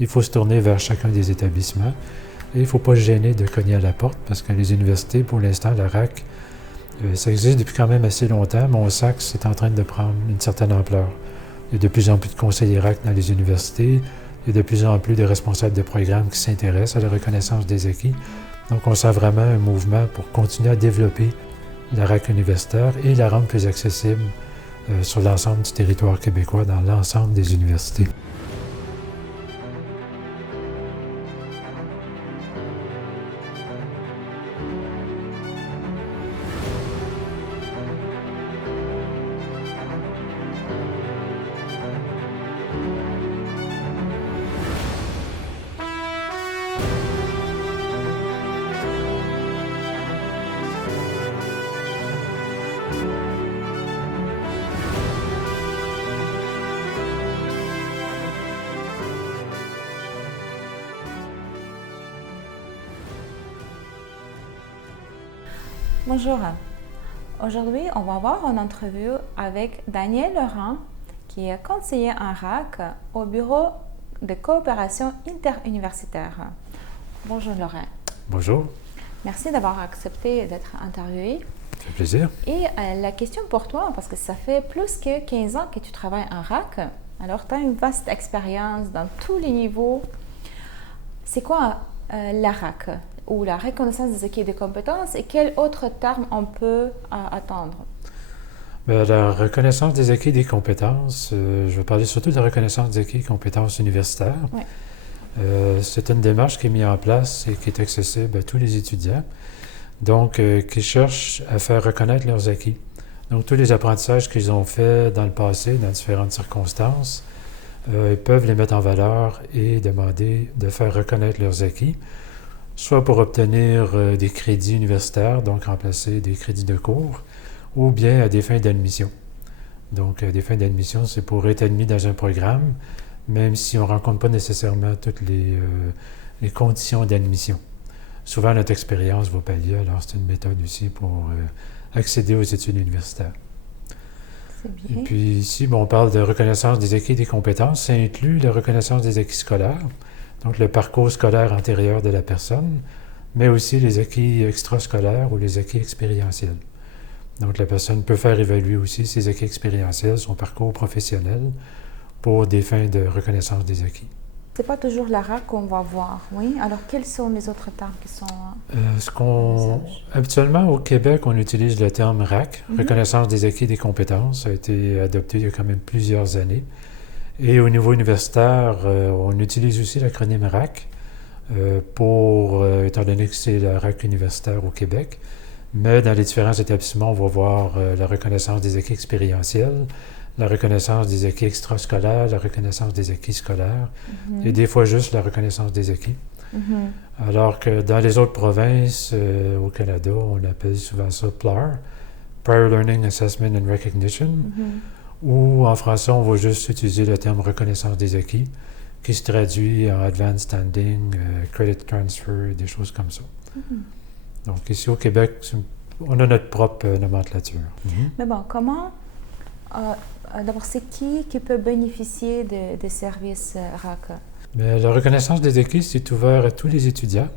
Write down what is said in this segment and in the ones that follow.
il faut se tourner vers chacun des établissements. Et il ne faut pas se gêner de cogner à la porte parce que les universités, pour l'instant, la RAC, ça existe depuis quand même assez longtemps, mais on sent que c'est en train de prendre une certaine ampleur. Il y a de plus en plus de conseillers RAC dans les universités. Il y a de plus en plus de responsables de programmes qui s'intéressent à la reconnaissance des acquis. Donc, on sent vraiment un mouvement pour continuer à développer la RAC universitaire et la rendre plus accessible sur l'ensemble du territoire québécois, dans l'ensemble des universités. Bonjour. Aujourd'hui, on va avoir une entrevue avec Daniel Laurent, qui est conseiller en RAC au Bureau de coopération interuniversitaire. Bonjour Laurent. Bonjour. Merci d'avoir accepté d'être interviewé. Ça fait plaisir. Et la question pour toi, parce que ça fait plus que 15 ans que tu travailles en RAC, alors tu as une vaste expérience dans tous les niveaux. C'est quoi la RAC ou la reconnaissance des acquis et des compétences et quel autre terme on peut attendre? Bien, la reconnaissance des acquis et des compétences, je vais parler surtout de la reconnaissance des acquis et compétences universitaires. Oui. C'est une démarche qui est mise en place et qui est accessible à tous les étudiants, donc qui cherchent à faire reconnaître leurs acquis. Donc tous les apprentissages qu'ils ont faits dans le passé, dans différentes circonstances, ils peuvent les mettre en valeur et demander de faire reconnaître leurs acquis, soit pour obtenir des crédits universitaires, donc remplacer des crédits de cours, ou bien à des fins d'admission. Donc, à des fins d'admission, c'est pour être admis dans un programme, même si on ne rencontre pas nécessairement toutes les conditions d'admission. Souvent, notre expérience va pallier, alors c'est une méthode aussi pour accéder aux études universitaires. C'est bien. Et puis ici, on parle de reconnaissance des acquis et des compétences. Ça inclut la reconnaissance des acquis scolaires, donc le parcours scolaire antérieur de la personne, mais aussi les acquis extrascolaires ou les acquis expérientiels. Donc la personne peut faire évaluer aussi ses acquis expérientiels, son parcours professionnel, pour des fins de reconnaissance des acquis. C'est pas toujours la RAC qu'on va voir, oui. Alors, quels sont les autres termes qui sont... Habituellement, au Québec, on utilise le terme RAC, reconnaissance des acquis et des compétences. Ça a été adopté il y a quand même plusieurs années. Et au niveau universitaire, on utilise aussi l'acronyme RAC, étant donné que c'est la RAC universitaire au Québec. Mais dans les différents établissements, on va voir la reconnaissance des acquis expérientiels, la reconnaissance des acquis extrascolaires, la reconnaissance des acquis scolaires, et des fois juste la reconnaissance des acquis. Alors que dans les autres provinces au Canada, on appelle souvent ça PLAR, Prior Learning Assessment and Recognition, ou en français, on va juste utiliser le terme reconnaissance des acquis, qui se traduit en Advanced Standing, Credit Transfer, des choses comme ça. Donc ici au Québec, on a notre propre nomenclature. Mais bon, comment... D'abord, c'est qui peut bénéficier des services RAC? Mais la reconnaissance des acquis, c'est ouvert à tous les étudiants.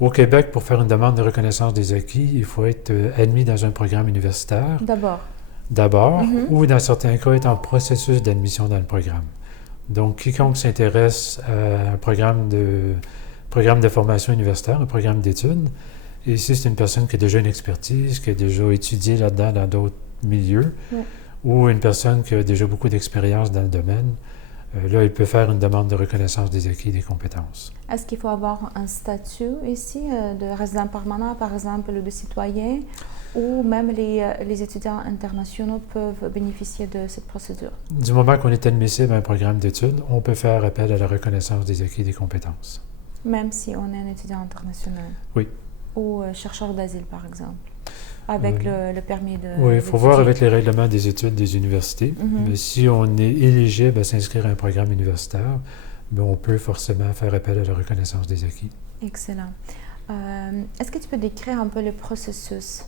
Au Québec, pour faire une demande de reconnaissance des acquis, il faut être admis dans un programme universitaire. D'abord, ou dans certains cas, être en processus d'admission dans le programme. Donc, quiconque s'intéresse à un programme de formation universitaire, un programme d'études, et ici, c'est une personne qui a déjà une expertise, qui a déjà étudié là-dedans dans d'autres milieux, ou une personne qui a déjà beaucoup d'expérience dans le domaine, là, il peut faire une demande de reconnaissance des acquis et des compétences. Est-ce qu'il faut avoir un statut ici de résident permanent, par exemple, ou de citoyen, ou même les étudiants internationaux peuvent bénéficier de cette procédure? Du moment qu'on est admissible à un programme d'études, on peut faire appel à la reconnaissance des acquis et des compétences. Même si on est un étudiant international? Oui. Ou chercheur d'asile, par exemple? Avec le permis de... Oui, il faut voir avec les règlements des études des universités. Mais si on est éligible à s'inscrire à un programme universitaire, bien, on peut forcément faire appel à la reconnaissance des acquis. Excellent. Est-ce que tu peux décrire un peu le processus?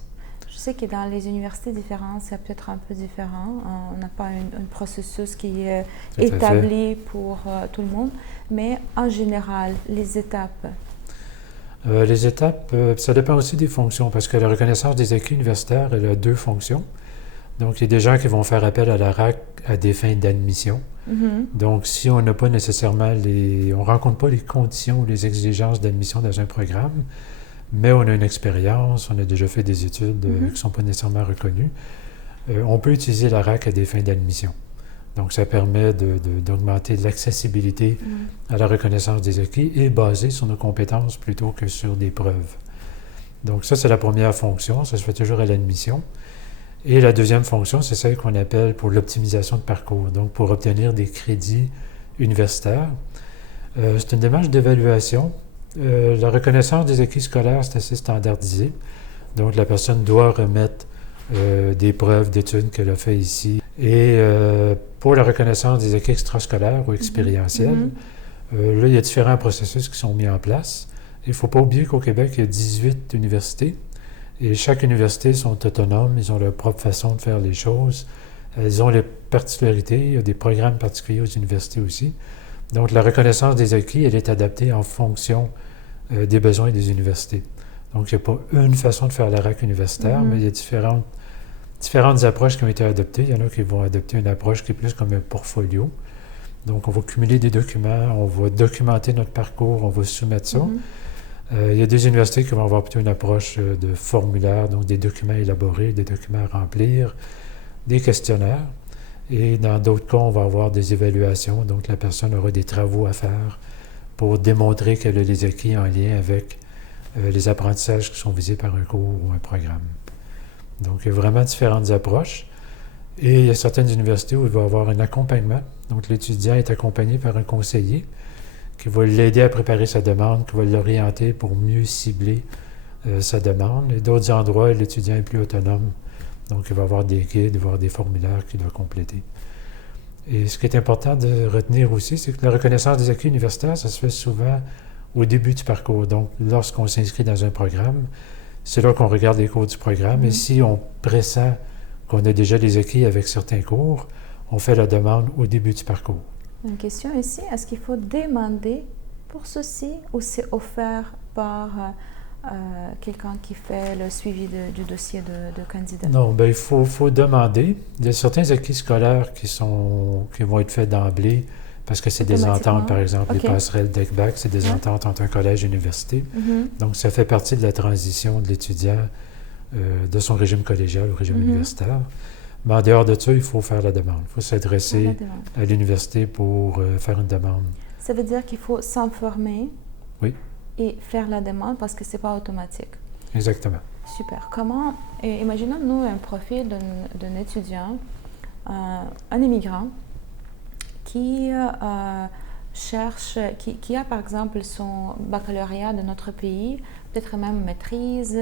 Je sais que dans les universités différentes, c'est peut-être un peu différent. On n'a pas un processus qui est établi pour tout le monde, mais en général, les étapes. Les étapes, ça dépend aussi des fonctions, parce que la reconnaissance des acquis universitaires, elle a 2 fonctions. Donc, il y a des gens qui vont faire appel à la RAC à des fins d'admission. Donc, si on n'a pas nécessairement on rencontre pas les conditions ou les exigences d'admission dans un programme, mais on a une expérience, on a déjà fait des études qui ne sont pas nécessairement reconnues, on peut utiliser la RAC à des fins d'admission. Donc, ça permet d'augmenter l'accessibilité à la reconnaissance des acquis et basé sur nos compétences plutôt que sur des preuves. Donc, ça, c'est la première fonction. Ça se fait toujours à l'admission. Et la deuxième fonction, c'est celle qu'on appelle pour l'optimisation de parcours, donc pour obtenir des crédits universitaires. C'est une démarche d'évaluation. La reconnaissance des acquis scolaires, c'est assez standardisé. Donc, la personne doit remettre des preuves d'études qu'elle a fait ici. Et pour la reconnaissance des acquis extrascolaires ou expérientiels, là, il y a différents processus qui sont mis en place. Il ne faut pas oublier qu'au Québec, il y a 18 universités. Et chaque université sont autonomes, ils ont leur propre façon de faire les choses. Ils ont les particularités, il y a des programmes particuliers aux universités aussi. Donc, la reconnaissance des acquis, elle est adaptée en fonction des besoins des universités. Donc, il n'y a pas une façon de faire la RAC universitaire, mais il y a différentes approches qui ont été adoptées. Il y en a qui vont adopter une approche qui est plus comme un portfolio. Donc, on va cumuler des documents, on va documenter notre parcours, on va soumettre ça. Il y a des universités qui vont avoir plutôt une approche de formulaire, donc des documents élaborés, des documents à remplir, des questionnaires. Et dans d'autres cas, on va avoir des évaluations, donc la personne aura des travaux à faire pour démontrer qu'elle a les acquis en lien avec les apprentissages qui sont visés par un cours ou un programme. Donc, il y a vraiment différentes approches. Et il y a certaines universités où il va y avoir un accompagnement. Donc, l'étudiant est accompagné par un conseiller qui va l'aider à préparer sa demande, qui va l'orienter pour mieux cibler sa demande. Et d'autres endroits, l'étudiant est plus autonome. Donc, il va avoir des guides, il va avoir des formulaires qu'il doit compléter. Et ce qui est important de retenir aussi, c'est que la reconnaissance des acquis universitaires, ça se fait souvent au début du parcours. Donc, lorsqu'on s'inscrit dans un programme, c'est là qu'on regarde les cours du programme. Et si on pressent qu'on a déjà les acquis avec certains cours, on fait la demande au début du parcours. Une question ici, est-ce qu'il faut demander pour ceci ou c'est offert par quelqu'un qui fait le suivi du dossier de candidat? Non, bien, il faut demander. Il y a certains acquis scolaires qui vont être faits d'emblée parce que c'est des ententes, par exemple, les passerelles DEC-BAC, c'est des ententes entre un collège et une université. Donc, ça fait partie de la transition de l'étudiant de son régime collégial au régime universitaire. Mais en dehors de ça, il faut faire la demande. Il faut s'adresser à l'université pour faire une demande. Ça veut dire qu'il faut s'informer et faire la demande parce que ce n'est pas automatique. Exactement. Super. Comment, imaginons-nous un profil d'un étudiant, un immigrant, qui cherche, qui a par exemple son baccalauréat de notre pays, peut-être même maîtrise,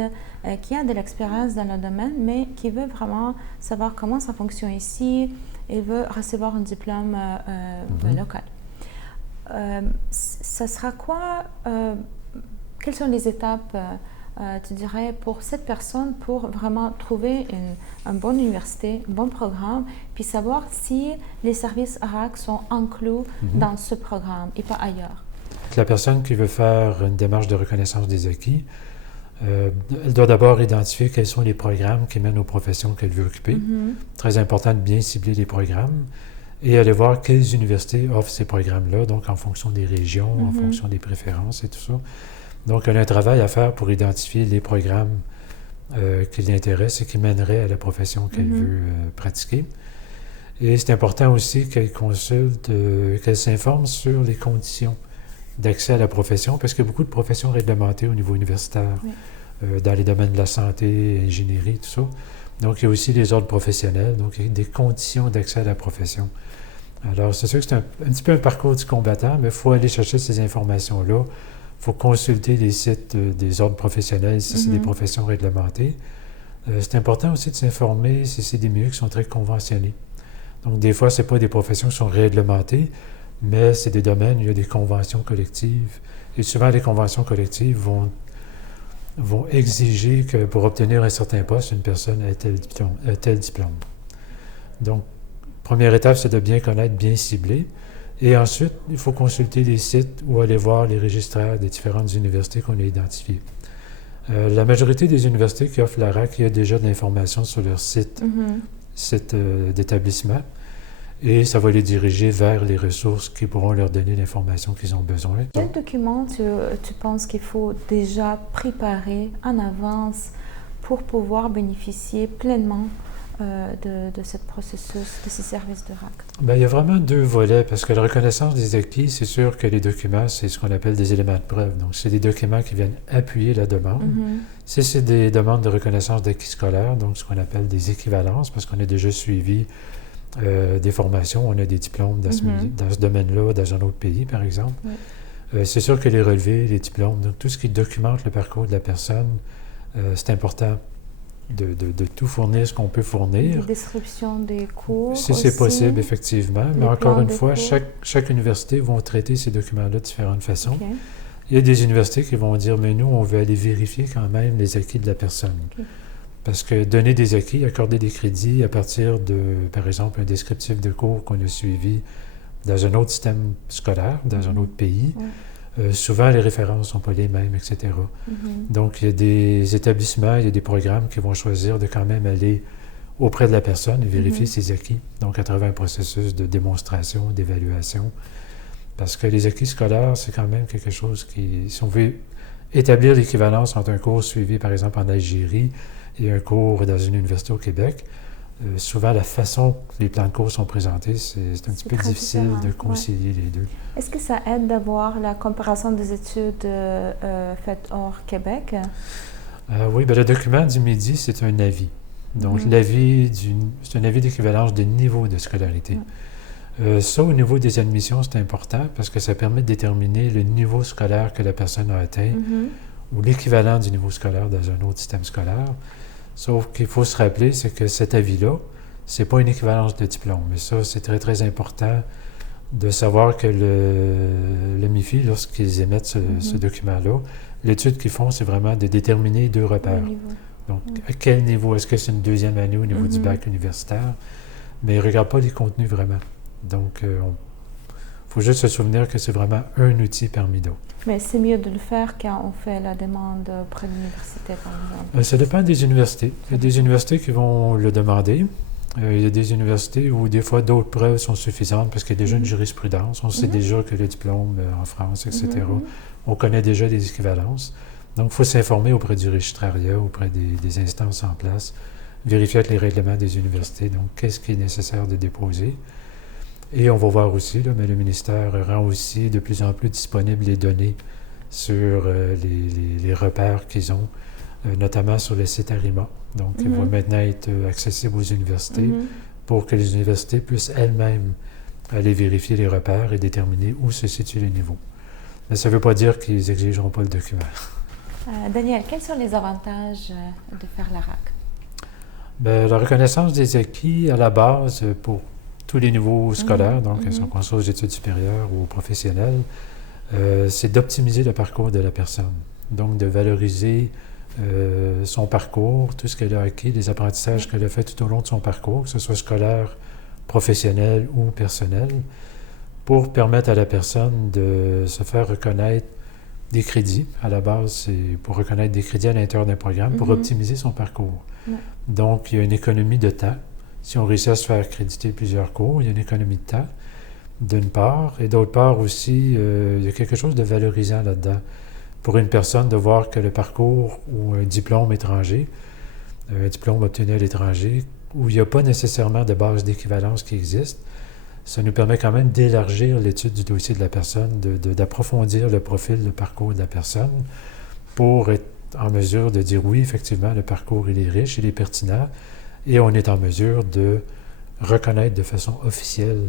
qui a de l'expérience dans le domaine, mais qui veut vraiment savoir comment ça fonctionne ici et veut recevoir un diplôme local. Ça sera quoi, quelles sont les étapes, tu dirais, pour cette personne pour vraiment trouver une bonne université, un bon programme, puis savoir si les services RAC sont inclus dans ce programme et pas ailleurs? La personne qui veut faire une démarche de reconnaissance des acquis, elle doit d'abord identifier quels sont les programmes qui mènent aux professions qu'elle veut occuper. Très important de bien cibler les programmes et aller voir quelles universités offrent ces programmes-là, donc en fonction des régions, en fonction des préférences et tout ça. Donc, elle a un travail à faire pour identifier les programmes qui l'intéressent et qui mèneraient à la profession qu'elle veut pratiquer. Et c'est important aussi qu'elle consulte, qu'elle s'informe sur les conditions d'accès à la profession, parce qu'il y a beaucoup de professions réglementées au niveau universitaire, dans les domaines de la santé, ingénierie, tout ça. Donc, il y a aussi les ordres professionnels, donc il y a des conditions d'accès à la profession. Alors, c'est sûr que c'est un petit peu un parcours du combattant, mais il faut aller chercher ces informations-là. Il faut consulter les sites des ordres professionnels si c'est des professions réglementées. C'est important aussi de s'informer si c'est des milieux qui sont très conventionnés. Donc, des fois, ce n'est pas des professions qui sont réglementées, mais c'est des domaines où il y a des conventions collectives. Et souvent, les conventions collectives vont vont exiger que pour obtenir un certain poste, une personne ait tel diplôme. Donc, première étape, c'est de bien connaître, bien cibler. Et ensuite, il faut consulter les sites ou aller voir les registraires des différentes universités qu'on a identifiées. La majorité des universités qui offrent la RAC, il y a déjà de l'information sur leur site, site d'établissement, et ça va les diriger vers les ressources qui pourront leur donner l'information qu'ils ont besoin. Quel document tu penses qu'il faut déjà préparer en avance pour pouvoir bénéficier pleinement de ce processus, de ces services de RAC? Bien, il y a vraiment deux volets, parce que la reconnaissance des acquis, c'est sûr que les documents, c'est ce qu'on appelle des éléments de preuve. Donc, c'est des documents qui viennent appuyer la demande. Si c'est des demandes de reconnaissance d'acquis scolaires, donc ce qu'on appelle des équivalences, parce qu'on a déjà suivi des formations, on a des diplômes dans ce domaine-là, dans un autre pays, par exemple. C'est sûr que les relevés, les diplômes, donc tout ce qui documente le parcours de la personne, c'est important de tout fournir ce qu'on peut fournir. Des descriptions des cours Si aussi, c'est possible, effectivement. Mais encore une fois, cours. chaque université va traiter ces documents-là de différentes façons. Okay. Il y a des universités qui vont dire, mais nous, on veut aller vérifier quand même les acquis de la personne. Okay. Parce que donner des acquis, accorder des crédits à partir de, par exemple, un descriptif de cours qu'on a suivi dans un autre système scolaire, dans un autre pays, souvent les références ne sont pas les mêmes, etc. Donc, il y a des établissements, il y a des programmes qui vont choisir de quand même aller auprès de la personne et vérifier ses acquis. Donc, à travers un processus de démonstration, d'évaluation. Parce que les acquis scolaires, c'est quand même quelque chose qui, si on veut établir l'équivalence entre un cours suivi, par exemple, en Algérie et un cours dans une université au Québec, souvent, la façon que les plans de cours sont présentés, c'est un petit peu difficile de concilier les deux. Est-ce que ça aide d'avoir la comparaison des études faites hors Québec? Oui, bien, le document du Midi, c'est un avis. Donc, c'est un avis d'équivalence de niveau de scolarité. Ça, au niveau des admissions, c'est important parce que ça permet de déterminer le niveau scolaire que la personne a atteint ou l'équivalent du niveau scolaire dans un autre système scolaire. Sauf qu'il faut se rappeler, c'est que cet avis-là, c'est pas une équivalence de diplôme. Mais ça, c'est très, très important de savoir que le MIFI, lorsqu'ils émettent ce document-là, l'étude qu'ils font, c'est vraiment de déterminer deux repères. Donc, à quel niveau? Est-ce que c'est une deuxième année au niveau du bac universitaire? Mais ils ne regardent pas les contenus vraiment. Donc, il faut juste se souvenir que c'est vraiment un outil parmi d'autres. Mais c'est mieux de le faire quand on fait la demande auprès de l'université, par exemple. Ça dépend des universités. Il y a des universités qui vont le demander. Il y a des universités où des fois d'autres preuves sont suffisantes parce qu'il y a déjà une jurisprudence. On sait déjà que le diplôme en France, etc. On connaît déjà les équivalences. Donc, il faut s'informer auprès du registrariat, auprès des instances en place, vérifier avec les règlements des universités. Donc, qu'est-ce qui est nécessaire de déposer? Et on va voir aussi, là, mais le ministère rend aussi de plus en plus disponibles les données sur les repères qu'ils ont, notamment sur le site ARIMA. Donc, il va maintenant être accessible aux universités pour que les universités puissent elles-mêmes aller vérifier les repères et déterminer où se situe le niveau. Mais ça ne veut pas dire qu'ils n'exigeront pas le document. Daniel, quels sont les avantages de faire la RAC? Bien, la reconnaissance des acquis à la base pour tous les niveaux scolaires, donc qu'on soit aux études supérieures ou professionnelles, c'est d'optimiser le parcours de la personne. Donc, de valoriser son parcours, tout ce qu'elle a acquis, les apprentissages qu'elle a fait tout au long de son parcours, que ce soit scolaire, professionnel ou personnel, pour permettre à la personne de se faire reconnaître des crédits. À la base, c'est pour reconnaître des crédits à l'intérieur d'un programme, pour optimiser son parcours. Donc, il y a une économie de temps. Si on réussit à se faire créditer plusieurs cours, il y a une économie de temps, d'une part, et d'autre part aussi, il y a quelque chose de valorisant là-dedans. Pour une personne, de voir que le parcours ou un diplôme étranger, un diplôme obtenu à l'étranger, où il n'y a pas nécessairement de base d'équivalence qui existe, ça nous permet quand même d'élargir l'étude du dossier de la personne, d'approfondir le profil, le parcours de la personne, pour être en mesure de dire oui, effectivement, le parcours, il est riche, il est pertinent, et on est en mesure de reconnaître de façon officielle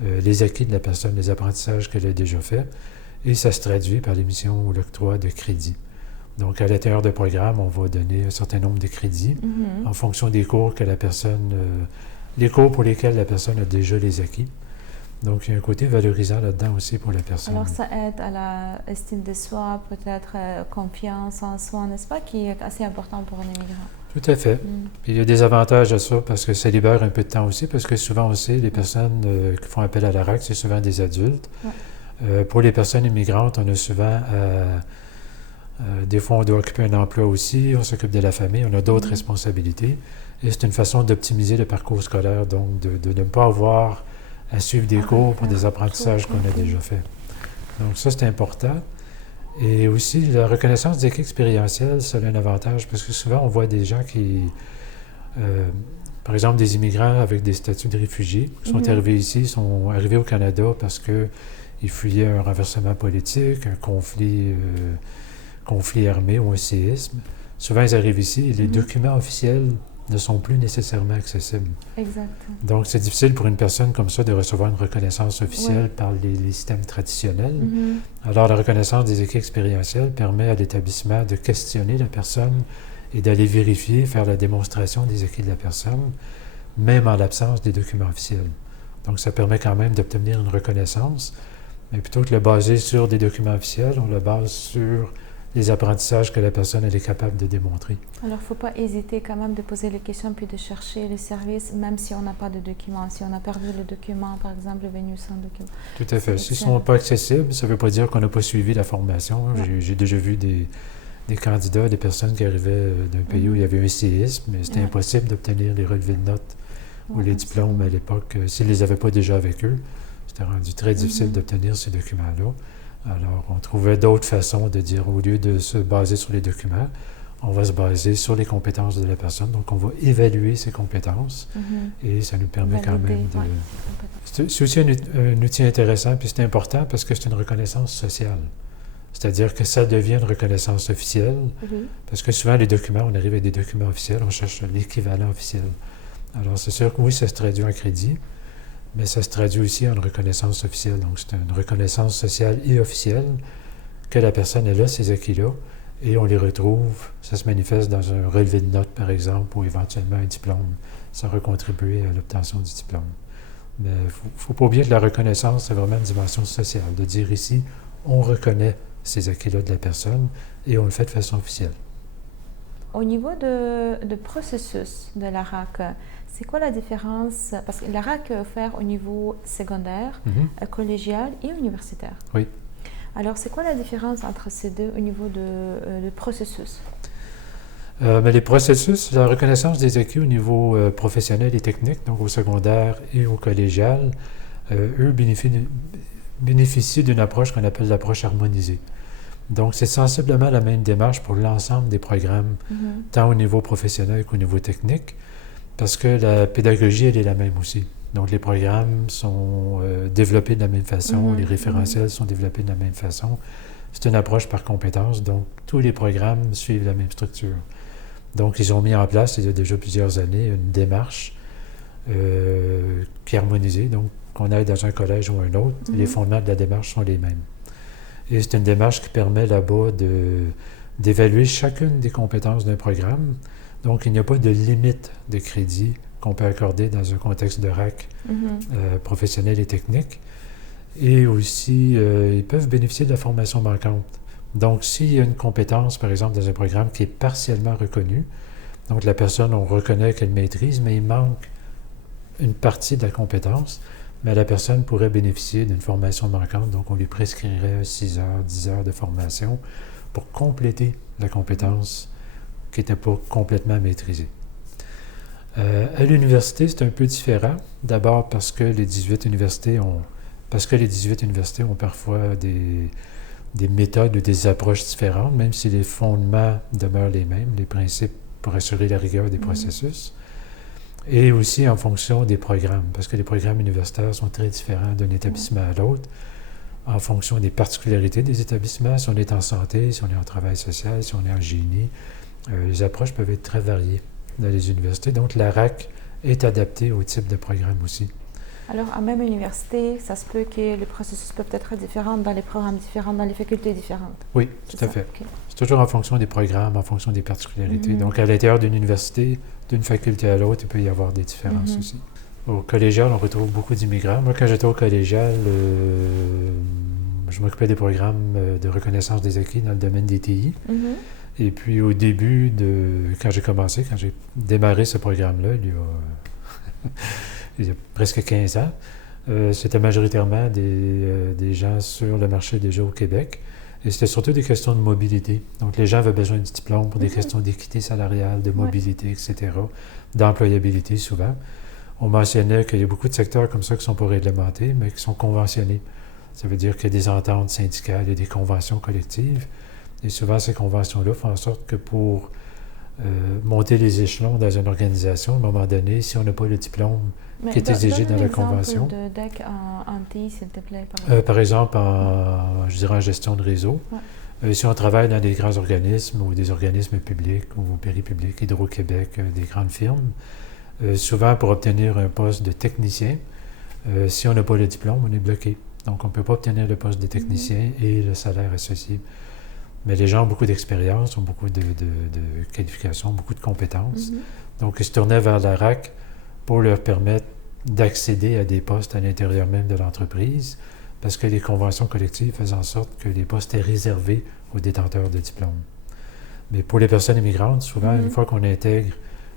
les acquis de la personne, les apprentissages qu'elle a déjà faits, et ça se traduit par l'émission ou l'octroi de crédits. Donc, à l'intérieur du programme, on va donner un certain nombre de crédits en fonction des cours que la personne, les cours pour lesquels la personne a déjà les acquis. Donc, il y a un côté valorisant là-dedans aussi pour la personne. Alors, ça aide à l'estime de soi, peut-être confiance en soi, n'est-ce pas, qui est assez important pour un immigrant. Tout à fait. Puis il y a des avantages à ça parce que ça libère un peu de temps aussi, parce que souvent aussi, les personnes qui font appel à la RAC, c'est souvent des adultes. Pour les personnes immigrantes, on a souvent... des fois, on doit occuper un emploi aussi, on s'occupe de la famille, on a d'autres responsabilités. Et c'est une façon d'optimiser le parcours scolaire, donc de ne pas avoir à suivre des cours pour des apprentissages qu'on a déjà faits. Donc ça, c'est important. Et aussi, la reconnaissance des équipes expérientielles, ça a un avantage, parce que souvent, on voit des gens qui, par exemple, des immigrants avec des statuts de réfugiés, qui sont arrivés ici, sont arrivés au Canada parce qu'ils fuyaient un renversement politique, un conflit armé ou un séisme. Souvent, ils arrivent ici et les documents officiels ne sont plus nécessairement accessibles. Exact. Donc, c'est difficile pour une personne comme ça de recevoir une reconnaissance officielle par les systèmes traditionnels. Alors, la reconnaissance des équipes expérientielles permet à l'établissement de questionner la personne et d'aller vérifier, faire la démonstration des acquis de la personne, même en l'absence des documents officiels. Donc, ça permet quand même d'obtenir une reconnaissance, mais plutôt que de le baser sur des documents officiels, on le base sur les apprentissages que la personne elle est capable de démontrer. Alors, il ne faut pas hésiter quand même de poser les questions puis de chercher les services, même si on n'a pas de documents. Si on a perdu le document, par exemple, venu sans document. Tout à fait. S'ils ne sont pas accessibles, ça ne veut pas dire qu'on n'a pas suivi la formation. J'ai déjà vu des candidats, des personnes qui arrivaient d'un pays où il y avait un séisme, mais c'était impossible d'obtenir les relevés de notes ou les diplômes à l'époque. S'ils ne les avaient pas déjà avec eux, c'était rendu très difficile d'obtenir ces documents-là. Alors, on trouvait d'autres façons de dire, au lieu de se baser sur les documents, on va se baser sur les compétences de la personne. Donc, on va évaluer ses compétences et ça nous permet quand même de... C'est aussi un outil intéressant, puis c'est important parce que c'est une reconnaissance sociale. C'est-à-dire que ça devient une reconnaissance officielle, parce que souvent, les documents, on arrive avec des documents officiels, on cherche l'équivalent officiel. Alors, c'est sûr que oui, ça se traduit en crédit, mais ça se traduit aussi en une reconnaissance officielle. Donc, c'est une reconnaissance sociale et officielle que la personne elle a ces acquis-là et on les retrouve. Ça se manifeste dans un relevé de notes, par exemple, ou éventuellement un diplôme. Ça va contribuer à l'obtention du diplôme. Mais il ne faut pas oublier que la reconnaissance, c'est vraiment une dimension sociale. De dire ici, on reconnaît ces acquis-là de la personne et on le fait de façon officielle. Au niveau de processus de la RAC, c'est quoi la différence? Parce que la RAC est offerte au niveau secondaire, collégial et universitaire. Oui. Alors, c'est quoi la différence entre ces deux au niveau de processus? Mais les processus, la reconnaissance des acquis au niveau professionnel et technique, donc au secondaire et au collégial, eux bénéficient d'une approche qu'on appelle l'approche harmonisée. Donc, c'est sensiblement la même démarche pour l'ensemble des programmes, tant au niveau professionnel qu'au niveau technique, parce que la pédagogie, elle est la même aussi. Donc, les programmes sont développés de la même façon, les référentiels sont développés de la même façon. C'est une approche par compétence, donc tous les programmes suivent la même structure. Donc, ils ont mis en place, il y a déjà plusieurs années, une démarche qui est harmonisée, donc qu'on aille dans un collège ou un autre, les fondements de la démarche sont les mêmes. Et c'est une démarche qui permet là-bas d'évaluer chacune des compétences d'un programme. Donc, il n'y a pas de limite de crédit qu'on peut accorder dans un contexte de RAC professionnel et technique. Et aussi, ils peuvent bénéficier de la formation manquante. Donc, s'il y a une compétence, par exemple, dans un programme qui est partiellement reconnue, donc la personne, on reconnaît qu'elle maîtrise, mais il manque une partie de la compétence, mais la personne pourrait bénéficier d'une formation manquante, donc on lui prescrirait 6 heures, 10 heures de formation pour compléter la compétence qui n'était pas complètement maîtrisée. À l'université, c'est un peu différent. D'abord parce que les 18 universités ont parfois des méthodes ou des approches différentes, même si les fondements demeurent les mêmes, les principes pour assurer la rigueur des processus. Et aussi en fonction des programmes, parce que les programmes universitaires sont très différents d'un établissement à l'autre, en fonction des particularités des établissements. Si on est en santé, si on est en travail social, si on est en génie, les approches peuvent être très variées dans les universités. Donc, la RAC est adaptée au type de programme aussi. Alors, à même université, ça se peut que les processus peuvent être différents dans les programmes différents, dans les facultés différentes. Oui, tout à fait. Okay. C'est toujours en fonction des programmes, en fonction des particularités. Donc, à l'intérieur d'une université, d'une faculté à l'autre, il peut y avoir des différences aussi. Au collégial, on retrouve beaucoup d'immigrants. Moi, quand j'étais au collégial, je m'occupais des programmes de reconnaissance des acquis dans le domaine des TI. Et puis au début quand j'ai commencé, quand j'ai démarré ce programme-là, il y a presque 15 ans, c'était majoritairement des gens sur le marché déjà au Québec. Et c'était surtout des questions de mobilité. Donc les gens avaient besoin du diplôme pour des questions d'équité salariale, de mobilité, etc., d'employabilité souvent. On mentionnait qu'il y a beaucoup de secteurs comme ça qui ne sont pas réglementés, mais qui sont conventionnés. Ça veut dire qu'il y a des ententes syndicales et des conventions collectives. Et souvent, ces conventions-là font en sorte que pour monter les échelons dans une organisation, à un moment donné, si on n'a pas le diplôme qui est exigé dans la convention. Donne un exemple de DEC en TI, s'il te plaît. Par exemple, je dirais en gestion de réseau. Si on travaille dans des grands organismes ou des organismes publics ou péripublics, Hydro-Québec, des grandes firmes, souvent pour obtenir un poste de technicien, si on n'a pas le diplôme, on est bloqué. Donc, on ne peut pas obtenir le poste de technicien et le salaire associé. Mais les gens ont beaucoup d'expérience, ont beaucoup de qualifications, beaucoup de compétences. Donc, ils se tournaient vers la RAC pour leur permettre d'accéder à des postes à l'intérieur même de l'entreprise, parce que les conventions collectives faisaient en sorte que les postes étaient réservés aux détenteurs de diplômes. Mais pour les personnes immigrantes, souvent, une fois qu'on intègre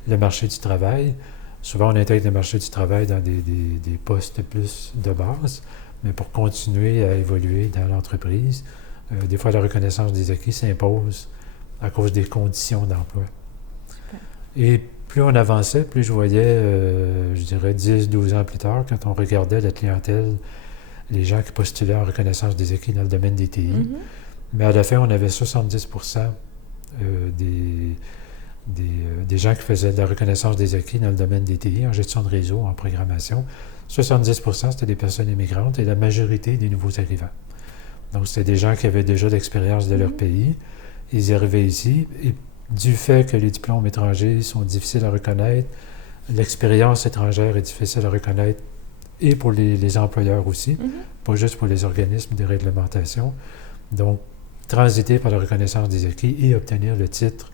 le marché du travail, souvent on intègre le marché du travail dans des postes plus de base, mais pour continuer à évoluer dans l'entreprise, des fois la reconnaissance des acquis s'impose à cause des conditions d'emploi. Super. Et plus on avançait, plus je voyais, je dirais 10-12 ans plus tard, quand on regardait la clientèle, les gens qui postulaient en reconnaissance des acquis dans le domaine des TI, mais à la fin, on avait 70% des gens qui faisaient de la reconnaissance des acquis dans le domaine des TI, en gestion de réseau, en programmation. 70%, c'était des personnes immigrantes et la majorité des nouveaux arrivants. Donc, c'était des gens qui avaient déjà l'expérience de leur pays. Ils arrivaient ici et du fait que les diplômes étrangers sont difficiles à reconnaître, l'expérience étrangère est difficile à reconnaître et pour les employeurs aussi, pas juste pour les organismes de réglementation. Donc, transiter par la reconnaissance des acquis et obtenir le titre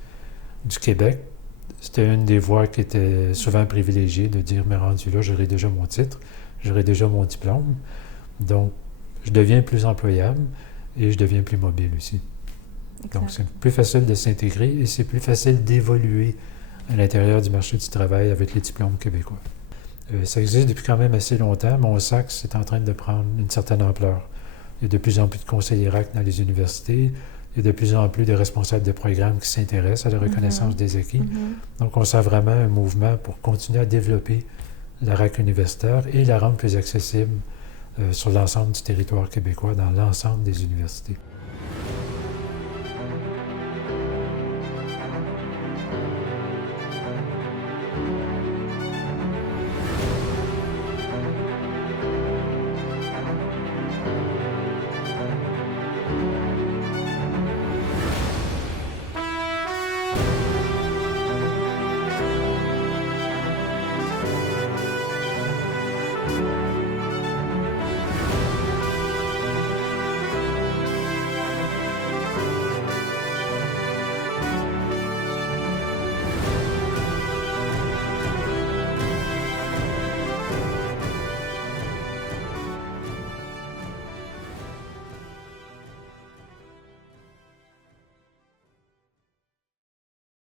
du Québec, c'était une des voies qui était souvent privilégiée de dire, mais rendu là, j'aurai déjà mon titre, j'aurai déjà mon diplôme. Donc, je deviens plus employable et je deviens plus mobile aussi. Exact. Donc, c'est plus facile de s'intégrer et c'est plus facile d'évoluer à l'intérieur du marché du travail avec les diplômes québécois. Ça existe depuis quand même assez longtemps, mais on sent que c'est en train de prendre une certaine ampleur. Il y a de plus en plus de conseillers RAC dans les universités, il y a de plus en plus de responsables de programmes qui s'intéressent à la reconnaissance des acquis. Donc, on sent vraiment un mouvement pour continuer à développer la RAC universitaire et la rendre plus accessible sur l'ensemble du territoire québécois, dans l'ensemble des universités.